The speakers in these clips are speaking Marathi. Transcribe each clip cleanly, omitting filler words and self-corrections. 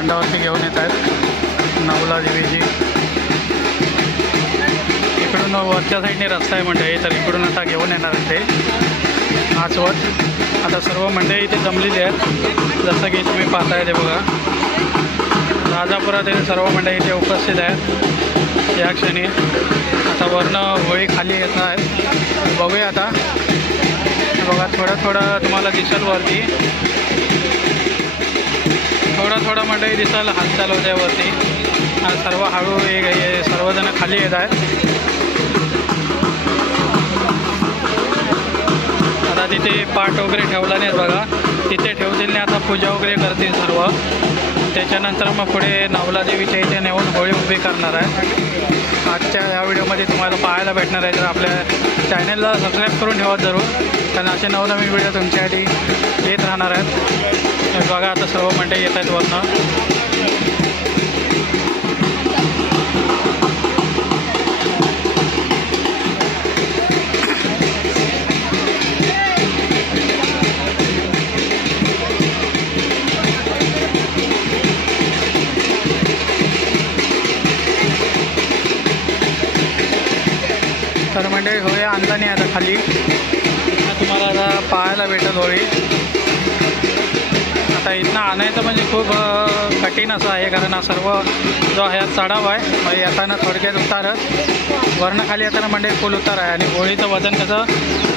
मांडावरती घेऊन येत आहेत नवला देवीची. इकडून वरच्या साईडने रस्ता आहे मंडळी, तर इकडून आता घेऊन येणार आहेत ते आजवर. आता सर्व मंडळी इथे जमलेली आहेत, जसं की तुम्ही पाहताय ते बघा. राजापुरात येथे सर्व मंडळी इथे उपस्थित आहेत या क्षणी. आता वरनं होळी खाली येत आहेत, बघूया आता. बघा थोडं तुम्हाला दिसेल वरती, थोडं मंडळी दिसाल हालचाल होत्या वरती. सर्व हळू सर्वजण खाली येत आहेत. आता तिथे पाट वगैरे ठेवला नाही बघा, तिथे ठेवतील नाही. आता पूजा वगैरे करतील सर्व. त्याच्यानंतर मग पुढे नवला देवीच्या इथे नेऊन होळी उभी करणार आहे. आजच्या या व्हिडिओमध्ये तुम्हाला पाहायला भेटणार आहे. तर आपल्या चॅनलला सबस्क्राईब करून ठेवा जरूर, कारण असे नवनवीन व्हिडिओ तुमच्यासाठी येत राहणार आहेत. बघा आता सर्व मंडळी येत आहेत वरनं. तर मंडळी होळी आणला नाही आता खाली, तुम्हाला आता पाहायला भेटत होळी. आता इथनं आणायचं म्हणजे खूप कठीण असं आहे, कारण हा सर्व जो आहे चढाव आहे. म्हणजे येताना थोडक्यात उतारत, वरनं खाली येताना मंडळी फुल उतार आहे. आणि होळीचं वजन कसं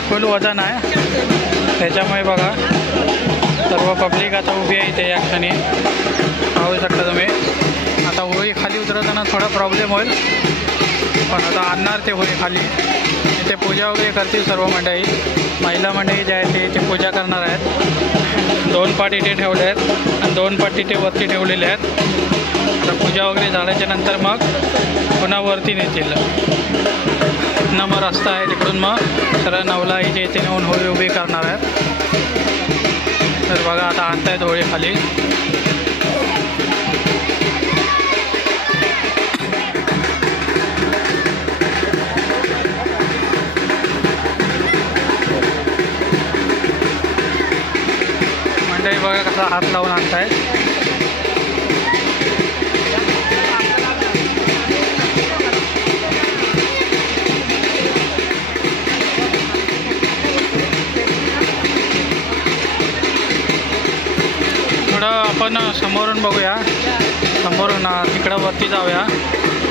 फुल वजन आहे, त्याच्यामुळे बघा सर्व पब्लिक आता उभी आहे इथे या क्षणी, पाहू शकता तुम्ही. आता होळी खाली उतरताना थोडा प्रॉब्लेम होईल, पण आता आणणार ते होळी खाली. इथे पूजा वगैरे करतील सर्व मंडळी. महिला मंडळी जे आहे ते पूजा करणार आहेत. 2 पाट इथे ठेवले आहेत आणि 2 पाट इथे वरती ठेवलेले आहेत. आता पूजा वगैरे झाल्याच्या नंतर मग पुन्हा वरती नेतील. तिथनं मग रस्ता आहे, तिकडून मग सरळ नवला इथे नेऊन होळी उभी करणार आहेत. तर बघा आता आणतायत होळी खाली. मंडळी बघा कसा हात लावून आणताय. थोडं आपण समोरून बघूया, समोरून तिकडं वरती जाऊया,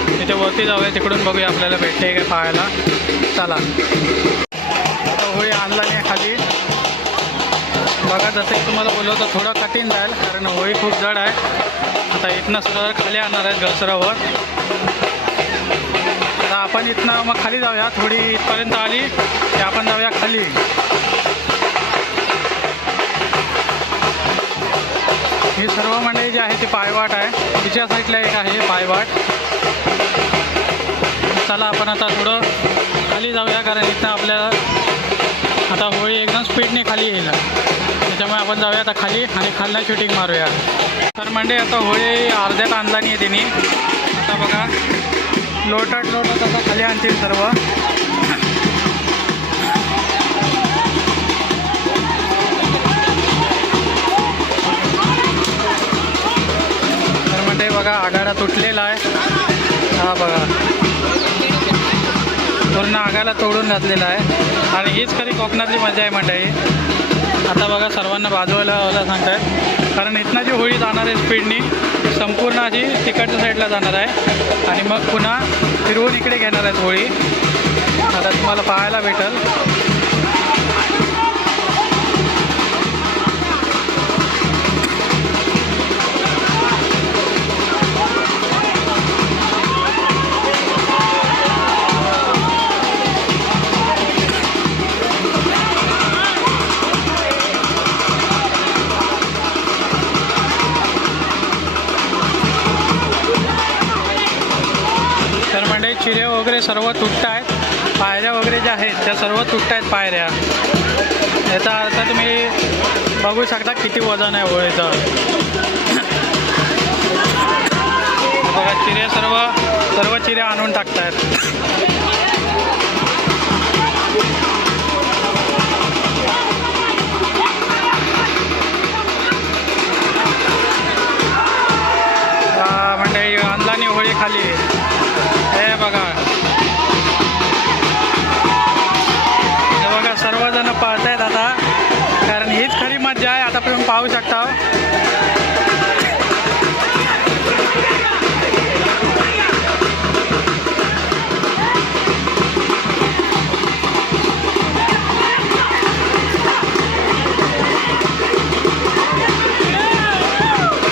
तिथे वरती जाऊया, तिकडून बघूया आपल्याला भेटते का पाहायला. चला होळी आणला नाही खाली. बघा जसं की तुम्हाला बोललो तर थोडं कठीण जाईल, कारण होळी खूप जड आहे. आता इथनं सरळ खाली आणणार आहेत घसरावर. आता आपण इथनं मग खाली जाऊया, थोडी इथपर्यंत आली की आपण जाऊया खाली. ही सर्व मंडळी जी आहे ती पायवाट आहे, तिच्या साईडला एक आहे पायवाट. चला आपण आता थोडं खाली जाऊया, कारण इथनं आपल्याला आता होळी एकदम स्पीडने खाली येईल, त्याच्यामुळे आपण जाऊया आता खाली आणि खालनं शूटिंग मारूया. तर म्हणजे आता होळी अर्ध्यात आणला नाही आहे त्यांनी. आता बघा लोटत आता खाली आणतील सर्व. तर म्हणजे बघा आघाडा तुटलेला आहे, हा बघा पूर्ण आगाला तोडून घातलेला आहे. आणि हीच खरी कोकणातली मजा आहे मंडळी. आता बघा सर्वांना बाजूला सांगतायत, कारण इथनं जी होळी जाणार आहे स्पीडनी संपूर्ण अशी तिकडच्या साईडला जाणार आहे आणि मग पुन्हा फिरवून इकडे घेणार आहेत होळी. आता तुम्हाला पाहायला भेटेल. चिरे वगैरे सर्व तुटत आहेत, पायऱ्या वगैरे ज्या आहेत त्या सर्व तुटत आहेत पायऱ्या. याचा अर्थ तुम्ही बघू शकता किती वजन आहे होळीचं. बघा चिरे सर्व चिरे आणून टाकतायत. खाली. हे बघा, हे बघा सर्वजण पळतायत आता, कारण हीच खरी मज्जा आहे. आता तुम्ही पाहू शकता.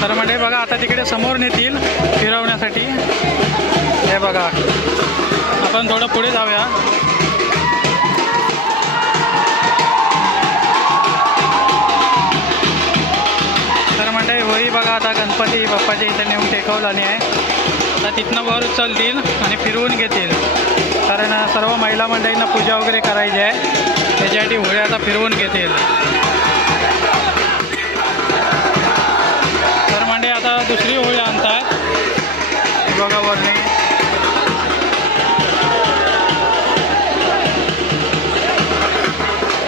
तर म्हणजे बघा आता तिकडे समोर नेतील फिरवण्यासाठी. हे बघा, आपण थोडं पुढे जाऊया. तर म्हणजे होई बघा, आता गणपती बाप्पाच्या इथे नेऊन टेकवल्याने आहे. आता तिथनं वर उचलतील आणि फिरवून घेतील, कारण सर्व महिला मंडळींना पूजा वगैरे करायची आहे. त्याच्यासाठी होळी आता फिरवून घेतील. तर म्हणजे आता दुसरी होळी आणतात बघा वरने.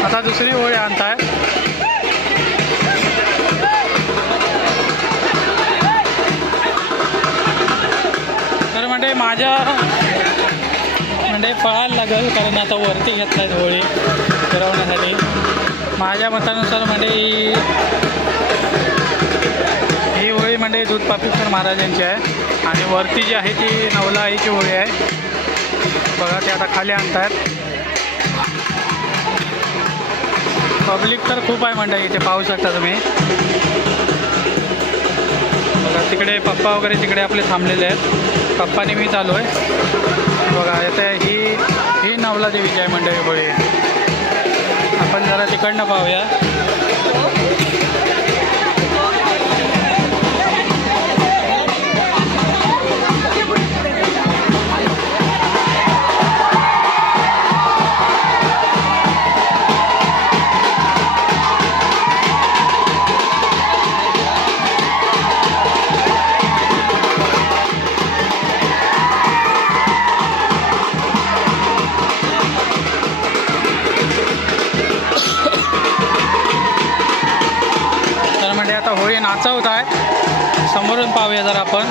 आता दुसरी होळी आणतात. तर म्हणजे माझ्या म्हणजे पळायला लागेल, कारण आता वरती घेतला आहेत होळी फिरवण्यासाठी. माझ्या मतानुसार म्हणजे ही होळी म्हणजे दूध पापेश्वर महाराजांची आहे आणि वरती जी आहे ती नवला आईची होळी आहे. बघा ते आता खाली आणतात. पब्लिक तर खूप आहे मंडळी, इथे पाहू शकता तुम्ही. बघा तिकडे पप्पा वगैरे तिकडे आपले थांबलेले आहेत. पप्पाने मी चालू आहे. बघा येते ही नवला देवीची आहे मंडळी होळी. आपण जरा तिकडनं पाहूया. आता होळी नाचवत आहे. समोरून पाहूया जर आपण.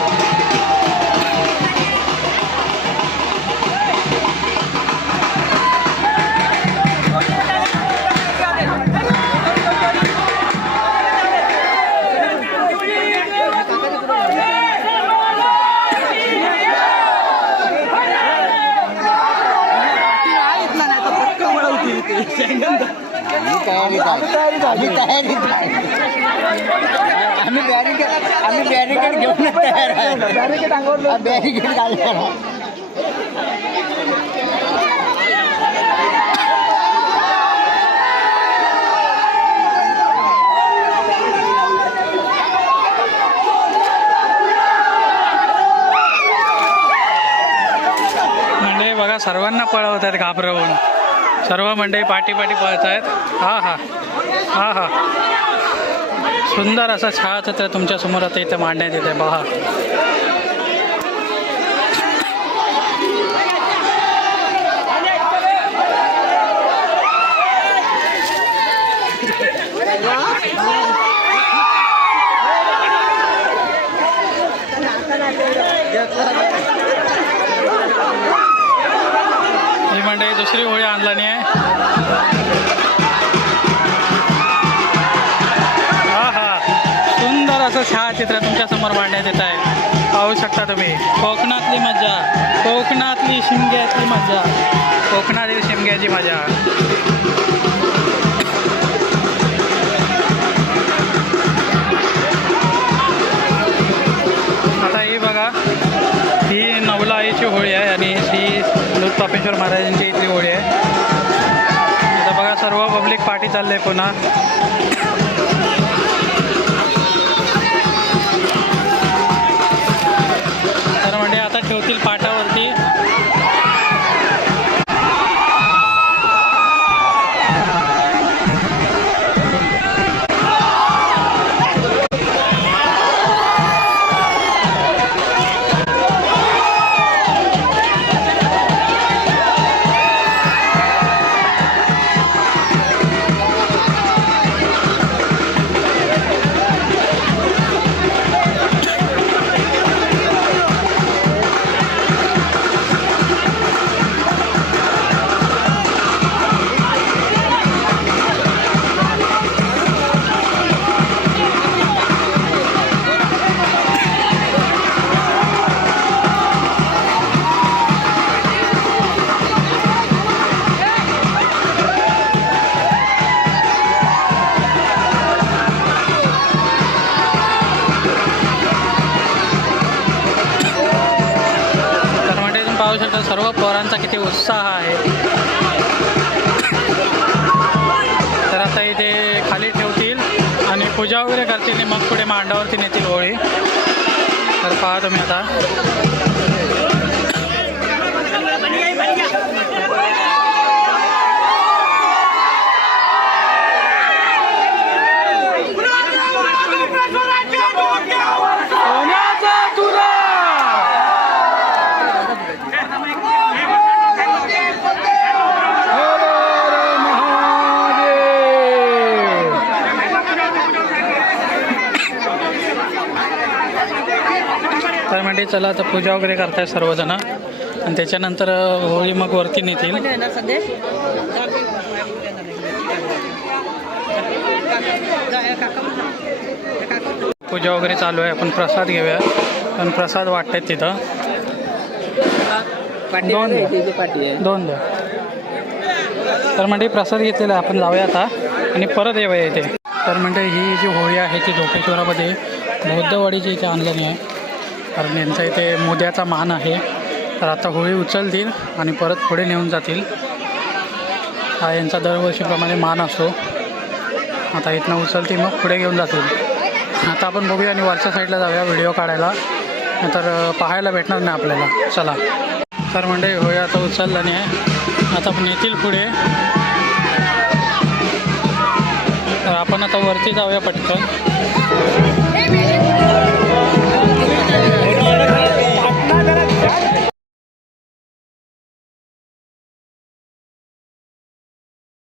आम्ही बॅरिकेड घेऊन तयार आहे. बॅरिकेड घालणार. म्हणजे बघा सर्वांना पळवत आहेत घाबरवून. सर्व मंडळी पाठी पळत आहेत. हा हा हा हा, सुंदर असं छायाचित्र तुमच्या समोर आता इथे मांडण्यात येते. पहा ही मंडळी दुसरी होळी आणलानी आहे. हा हा, सुंदर असं छायाचित्र तुमच्या समोर मांडण्यात येत आहे. पाहू शकता तुम्ही. कोकणातली मजा, कोकणातली शिमग्यातली मजा, कोकणातील शिमग्याची मजा. आता ही बघा, ही नवला आईची होळी आहे आणि ही दूध पापेश्वर महाराजांची इथली होळी आहे. आता बघा सर्व पब्लिक पार्टी चाललंय पुन्हा. तर म्हणजे आता ठेवतील पाटावरती. शकता सर्व पोरांचा किती उत्साह आहे. तर आता इथे खाली ठेवतील आणि पूजा वगैरे करतील आणि मग पुढे मांडावरती नेतील होळी. तर पहा तुम्ही आता तर म्हणजे चला आता पूजा वगैरे करताय सर्वजण आणि त्याच्यानंतर होळी मग वरती नेतील. पूजा वगैरे चालू आहे. आपण प्रसाद घेऊया पण प्रसाद वाटतायत तिथं. दोन द्या. तर म्हणजे प्रसाद घेतलेला आपण जाऊया आता आणि परत येऊया इथे. तर म्हणजे ही जी होळी आहे ती झोपेश्वरामध्ये बौद्धवाडीची इथे आणलेली आहे. कारण यांचा इथे मोद्याचा मान आहे. तर आता होळी उचलतील आणि परत पुढे नेऊन जातील. हा यांचा दरवर्षीप्रमाणे मान असतो. आता इथनं उचलतील मग पुढे घेऊन जातील. आता आपण बघूया आणि वरच्या साईडला जाऊया व्हिडिओ काढायला, नंतर पाहायला भेटणार नाही आपल्याला. चला. तर म्हणजे होळी आता उचललं नाही आहे. आता आपण येतील पुढे. तर आपण आता वरती जाऊया पटकन.